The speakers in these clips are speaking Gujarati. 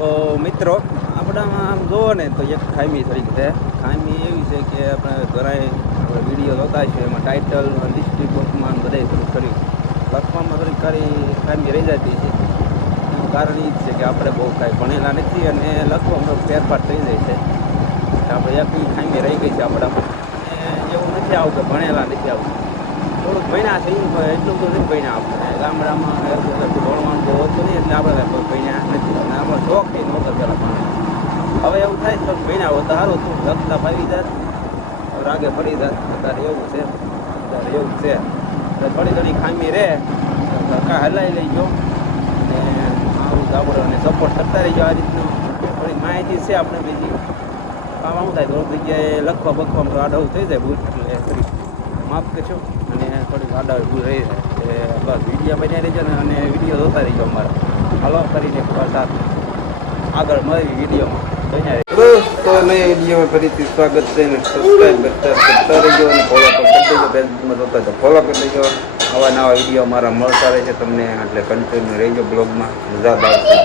તો મિત્રો આપણામાં આમ જોવો ને તો એક ખામી થઈ છે. ખામી એવી છે કે આપણે ઘણા વિડીયો જોતા છે એમાં ટાઇટલ ડિસ્ટ્રિક્ટ બોક્સમાં બધાય થોડું કર્યું લખવામાં થોડીક ખામી રહી જતી છે. એનું કારણ એ જ છે કે આપણે બહુ કાંઈ ભણેલા નથી અને લખવામાં ફેરફાર થઈ જાય છે. આપણે એક ખામી રહી ગઈ છે આપણામાં અને એવું નથી આવું કે ભણેલા નથી આવતું. થોડુંક ભણ્યા છે એટલું તો નથી ભણ્યા આપણે ગામડામાં ભણવાનું બહુ ઓછું નહીં એટલે આપણે કોઈ ભણ્યા નથી અને આપણો શોખ થઈ નહોતો પહેલાં ભણવાનો. હવે એવું થાય તો ભણ્યા હોય તો સારું તું લખતા ફરી જાત રાગે ફરી જાત અત્યારે એવું છે એટલે થોડી થોડી ખામી રહે કાંઈ હલાવી લઈ ગયો અને મારું આપણે સપોર્ટ કરતા રહીજો. આ રીતનું થોડી માહિતી છે આપણે બીજી આમાં શું થાય થોડી જગ્યાએ લખવા બખવામાં તો આડવું થઈ જાય ભૂલ એટલે થોડી માફ કરશો અને થોડીક આડા ભૂલ રહી જાય બસ વિડીયો બન્યા રહેજો ને અને વિડીયો જોતા રહીજો અમારા હાલો કરીને સાથ આગળ મળી વિડીયોમાં બન્યા તો નવા વિડીયોમાં ફરીથી સ્વાગત છે ને સબસ્ક્રાઈબ કરતા રહીજો અને ફોલો પણ કરી દેજો. ફેસબુકમાં જોતા તો ફોલો કરી દેજો. આવા નવા વિડીયો અમારા મળતા રહે છે તમને એટલે કન્ટિન્યુ રહીજો બ્લોગમાં. મજા આવશે.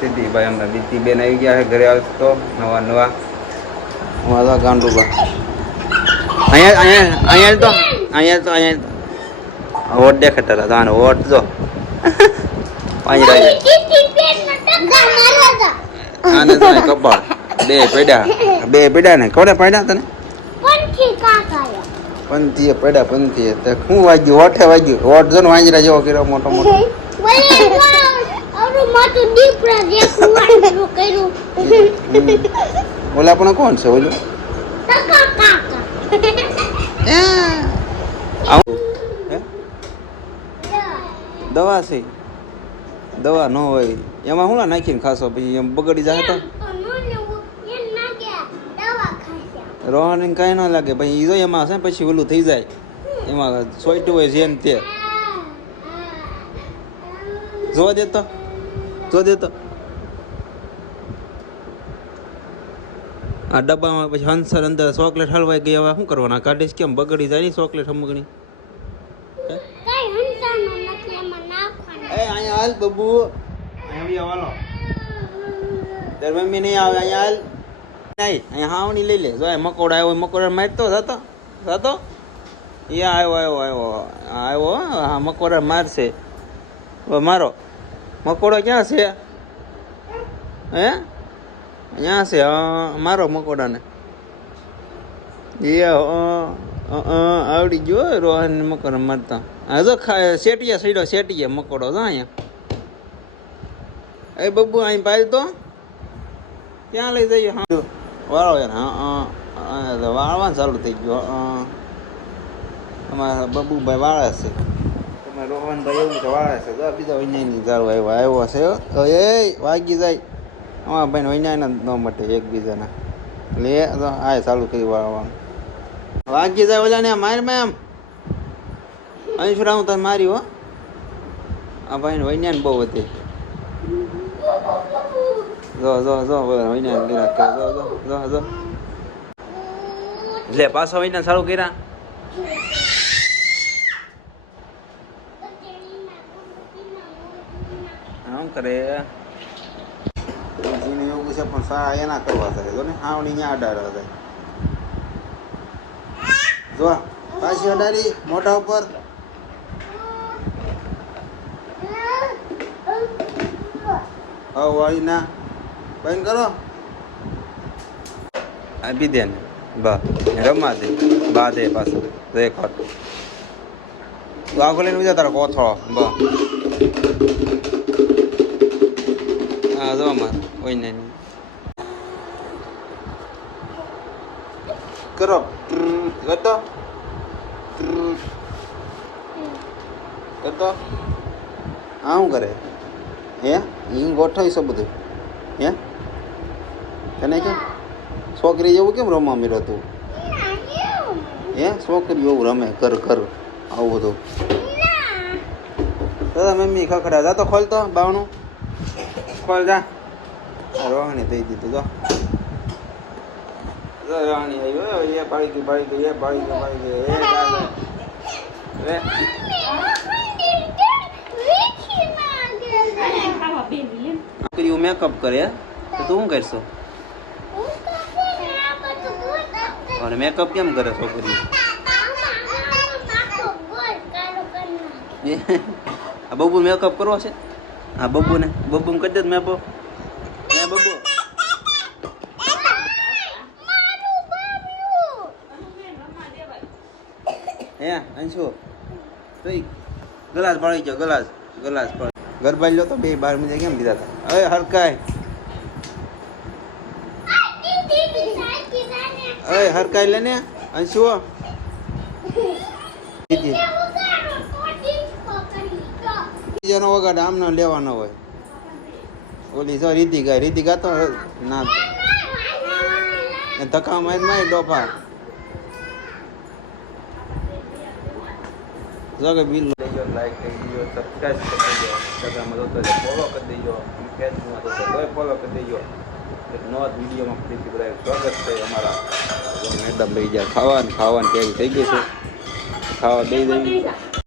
સિદ્ધિભાઈ અમને દીતીબેન આવી ગયા છે ઘરે આવશે તો નવા અમારા ગાંડુબા અહીંયા ઓટ દેખાતા હતા તાનો ઓટ જો આને તો કપાળ બે પડ્યા ને કોને પડ્યા તને પંથીએ પડ્યા પંથીએ તે શું વાગ્યું ઓઠે વાગ્યું ઓટ જો ને વાંજરા જેવો કર્યો મોટો ઓલા પણ કોણ છે ઓલું દવા છે દવા ન હોય એમાં શું નાખીને ખાશો પછી એમ બગડી જાય તો રોહન કાંઈ ન લાગે પછી એ જો એમાં છે પછી ઓલું થઈ જાય એમાં સોઈટું હોય જેમ તે જોવા દેતો આ ડબ્બામાં પછી હંસર અંદર ચોકલેટ હલવાઈ ગઈ હવે શું કરવાના કાઢીશ કેમ બગડી જાય ને ચોકલેટ હમગણી અહીંયા હાલ બબુ અહીંયા તાર મમ્મી નહીં આવે અહીંયા હાલ નહીં અહીંયા હાવણી લઈ લે જો મકોડા આવ્યો મકોડા મારતો હતો એ આવ્યો હા મકોડા મારશે મારો મકોડો ક્યાં છે હે અહીંયા છે મારો મકોડાને એ આવડી ગયો રોહન મકોડા મારતા હા જો શેટીએ મકોડો જો અહીંયા એ બબુ અહીં પાલ તો ક્યાં લઈ જઈએ હા વાળો યાર હા વાળવાનું ચાલુ થઈ ગયો અમારા બબુભાઈ વાળા છે તમારે રોહનભાઈ એવું છે વાળા છે જો બીજા વૈજ્ઞાનિક ચાલુ આવ્યો છે એ વાગી જાય અમારા ભાઈ વૈજ્ઞાનિક ન મટે એકબીજાના એટલે આ ચાલુ કરી વાળવાનું વાગી જાય ઓલા ને માર મેમ અહીં શું હું તને મારી હો આ ભાઈ વૈજ્ઞાન બહુ હતી જો વૈજ્ઞાન કર્યા જો લે પાછો વૈજ્ઞાન સારું કર્યા આમ કરે એવું છે પણ સારા એના કરવા થાય જો ને આવણી ત્યાં અડાડવા થાય જો પાછી અડાડી મોઢા ઉપર વાળી ના બંધ કરો આપી દે ને બા રમવા દે બા દે પાછું એક વાર તું આખો લઈને બીજા તારો કોથળો બા હા જો અમારે કોઈ નહીં કરો કરતો હા શું કરે હે હું ગોઠવીશું બધું હે તને કેમ છોકરી જેવું કેમ રમવા મીરો તું હે છોકરી એવું રમે કર આવું બધું દાદા મમ્મી ખખડા જા તો ખોલતો બાવણું ખોલ જા રોહાણી થઈ દીધું જો રોહાણી આવ્યો એ પાડી ગઈ છોકરીઓ મેકઅપ કરે હે? તો તું શું કરશો? અને મેકઅપ કેમ કરે છોકરી? આ બબુ મેકઅપ કરવો છે? આ બબુને કરી દે મેં બબુ હે અંશુ તો ગલાસ પાડી ગયો ગલાસ ગરબા લો તો બે 12 મિનિટ કેમ દીધા હતા? હવે હરકાય હરકાઈ લે ને અંશુ બીજાનો વગાડ આમનો લેવાનો હોય. ઓલી જો રીતિકા તો ના ધક્કા મારી ડોપા જો કે બિલ દેજો, લાઈક કરી દેજો, સબસ્ક્રાઈબ કરી દેજો, ઇન્સ્ટાગ્રામમાં જોતો ફોલો કરી દેજો, ફેસબુકમાં જોતો તોય ફોલો કરી દેજો. એક નવા વિડીયોમાં ફરીથી બધા સ્વાગત છે અમારા. મેડમ લઈ જાય ખાવાનું કેવી થઈ ગઈ છે, ખાવા દઈ દેવી.